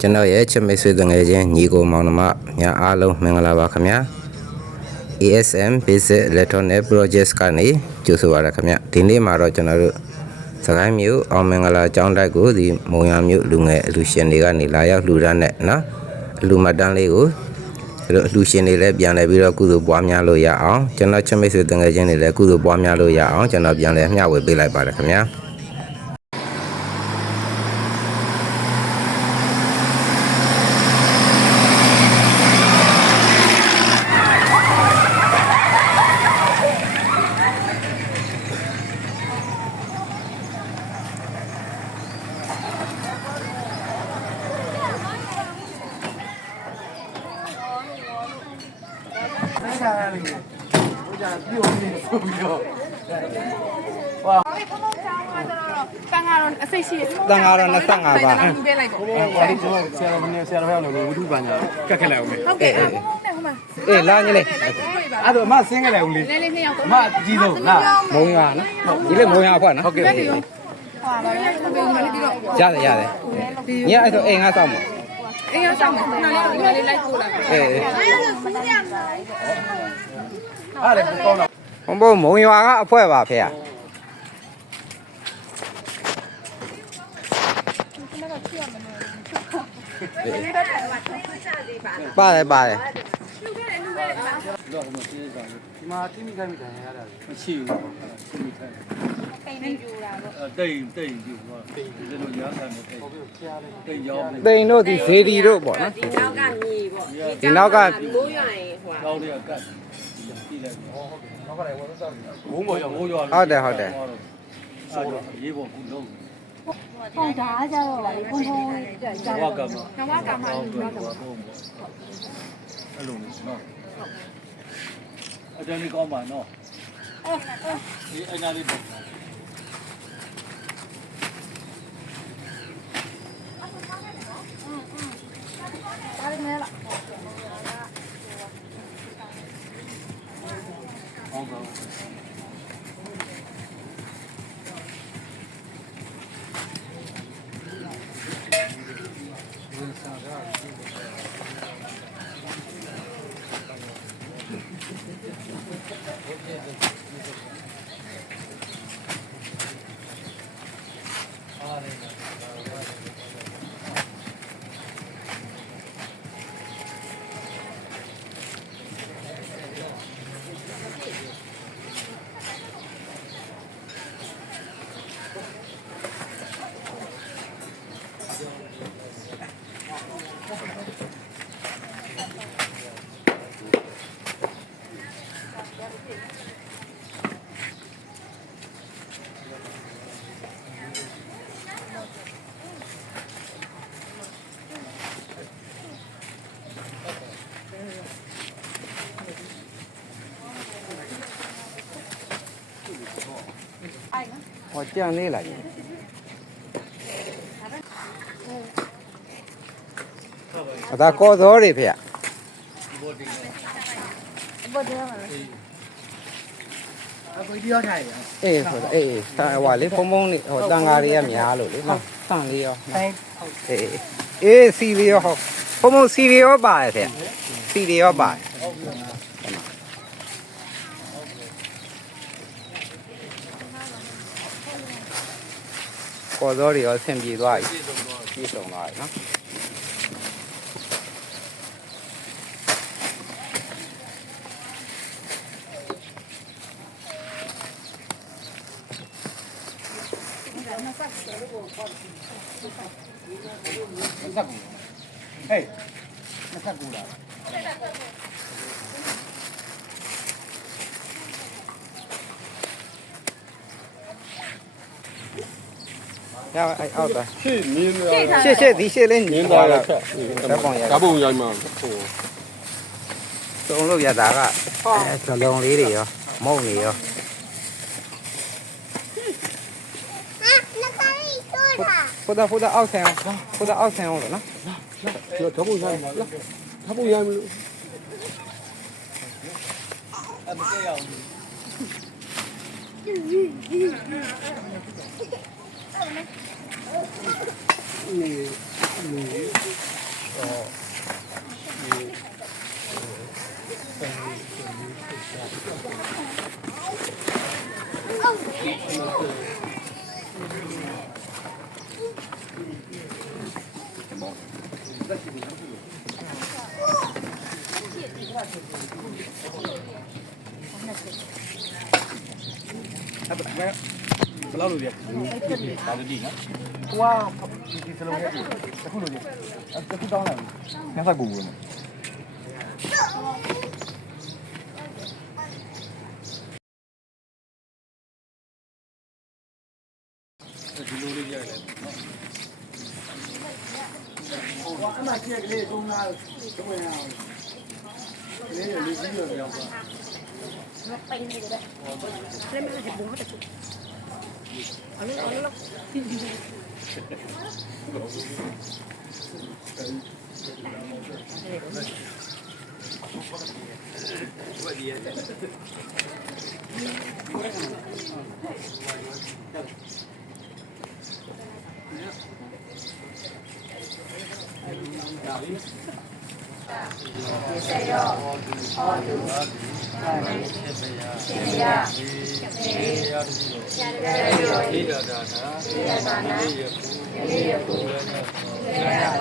ကျွန်တော်ရဲ့ချစ်မိတ်ဆွေတငယ်ချင်းညီကိုမောင်နှမများအားလုံးမင်္ဂလာပါခင်ဗျာ ASM Basic Electronic Projects ကနေကြိုဆိုပါရခင်ဗျဒီနေ့မှာတော့ကျွန်တော်တို့စကိုင်းမြို့အောင်မင်္ဂလာကျောင်းတိုက်ကိုဒီမုံရမြို့လူငယ်အလူရှင်တွေကနေလာရောက်လှူဒါန်းတဲ့နော်အလူမတ်တန်းလေးကိုအဲ့လိုအလူရှင်တွေလည်းပြန်လဲပြီးတော့ကုသိုလ်ပွားများလို့ရအောင်ကျွန်တော်ချစ်မိတ်ဆွေတငယ်ချင်းတွေလည်းကုသိုလ်ပွားများလို့ရအောင်ကျွန်တော်ပြန်လဲမျှဝေပေးလိုက်ပါတယ်ခင်ဗျာ တန်ကတော့အစိတ်ရှိတယ်တန်ကတော့25ပါပေးလိုက်ပေါ့ဟိုဒီကျွန်တော်ဆရာတော်မင်းဆရာတော်ရောက်လို့ဝိထုပညာကတ်ခက်လိုက်အောင်လေဟုတ်ကဲ့ဟုတ်ကဲ့ဟိုမှာအေးလာညီလေးအဲ့တော့အမဆင်းခဲ့လိုက်အောင်လေလေးလေးနှစ်ယောက်အမကြီးဆုံးလားမုံရနော်ညီလေးမုံရဖွက်နော်ဟုတ်ကဲ့ဟာပါလေဟုတ်ကဲ့မလေးပြီးတော့ရတယ်ရတယ်ညီအဲ့ဆိုအိမ်ငါစောင့်မ အေးရဆောင်မှာနားလေးတော့ညီလေးလိုက်ပို့လာတယ်အေးအားလည်းကောင်းတော့ဘုံဘုံမုံရွာကအဖွဲပါဖေ။ပါတယ်ပါတယ်တော့မစီးစားဘူးဒီမှာတိမိခိုင်းမိခံရတာမရှိဘူးတိမိခိုင်း ပိန်နေကြတာပေါ့တိမ်တိမ်ယူသွားတိမ်ဒီလိုညာဆန်နေတိမ်တိမ်ရောက်တိမ်တို့ဒီဇေဒီတို့ပေါ့နော်ဒီနောက်ကမြေပေါ့ဒီနောက်ကမိုးရွာရင်ဟိုဟာနောက်တွေကကတ်ကြည့်လိုက်ဟုတ်ဟုတ်နောက်ကလည်းဝမ်းစားဘုံပေါ်ရောက်ဘိုးရွာဟုတ်တယ်ဟုတ်တယ်ဆိုတော့ရေးပေါ်ခုလုံးဟုတ်ဒါကြတော့လေဘုံဘုံကြာဝကမဝကမလို့ဝကမအဲ့လိုမျိုးနော်အကြမ်းကြီးကောင်းပါနော်အဲ့အဲ့ဒီအညာလေးပေါ့ ဟောကြံလေးလိုက်။အဒါကောသောတွေဖေဘောတယ်မှာအခုဒီရောက်ထားရ။အေးဆိုတာအေးအေးဆန်ဟွာလေဖုံဖုံလေးဟိုတန်ဃာတွေကများလို့လေနော်။ဆန်လေးရော။ဆိုင်အေးအေးစီရီရောဟုတ်ဖုံဖုံစီရီရောပါတယ်ဖေ။စီရီရောပါတယ်။ ကောသောတွေရောဆင်ပြေသွားပြီ။ပြေဆုံးသွားပြီနော်။မဆက်ဘူးဟေးမဆက်ဘူးလား ရပါအဲ့အောက်သွားရှေ့မြင်းရရှေ့ရှေ့ဒီရှေ့လေးမြင်းသားရခက်ဓာတ်ပုံရဓာတ်ပုံရိုက်မှာဟိုသုံးလို့ရတာကအဲဇလုံးလေး 女女哦，女呃，女女女女女女女女来吧，来。 ဖုဒအောက်ဆန်ဖုဒအောက်ဆန်အောင်လို့နော်ဓာတ်ပုံရိုက်မှာလားဓာတ်ပုံရိုက်မလို့အမကရောက်နေဘယ်လောက်လို့ပြဒါတတိ နော်ဟွာဒီ စလုံးရဲ့တခုလို့ပြတခုတောင်းလာပြီညစာကိ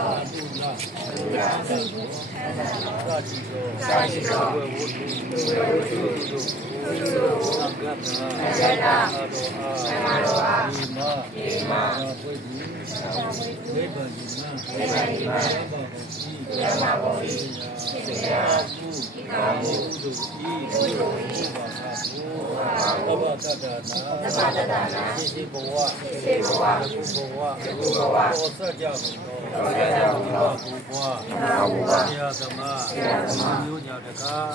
ုဘူးနော်ဒီလိုလေးပြရတယ်နော်ဟိုကအမှကျက်ကလေးသုံး လားသုံးရအောင်လေးရလေးကြီးရအောင်ပါသဗ္ဗတတနာသဗ္ဗတတနာရှိရှိဘဝရှိရှိဘဝအခုဘဝအခုဘဝသောစကြဘုံသောစကြဘုံသောဘုဘဝဘုဘဝဆရာသမဆရာသမမျိုးညာတကား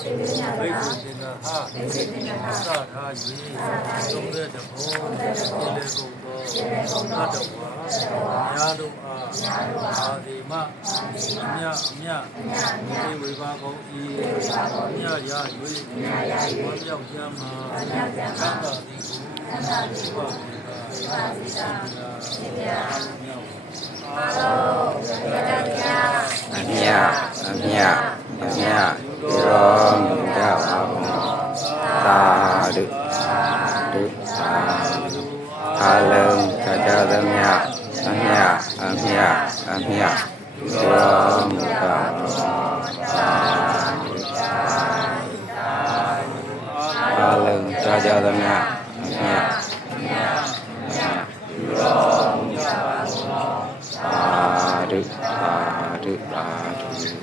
ဘိက္ခုသင်္ဃဟဘိက္ခုသင်္ဃဟသထား၍သုံးတဲ့တဘုံပြေလေကုန် သောသတ္တဝါညာတို့အားအာဒီမအမြအမြဒီဝေဘာကုန်ဤမြရ၍ဝမ်းမြောက်ကြမှာသံဃာတိကိုသံဃာတိကိုပါစီတာရှင်ပြာမြောက်အာလောအမြအမြအမြရောမြတ်ပါဘုရားသာဓုဒုသာဓု အလုံးကြကြသမျှအမြအမြအမြရောမြတ်ပါဘုရားအလုံးကြကြသမျှအမြအမြရောမြတ်ပါဘုရားသာဓုသာဓုသာဓု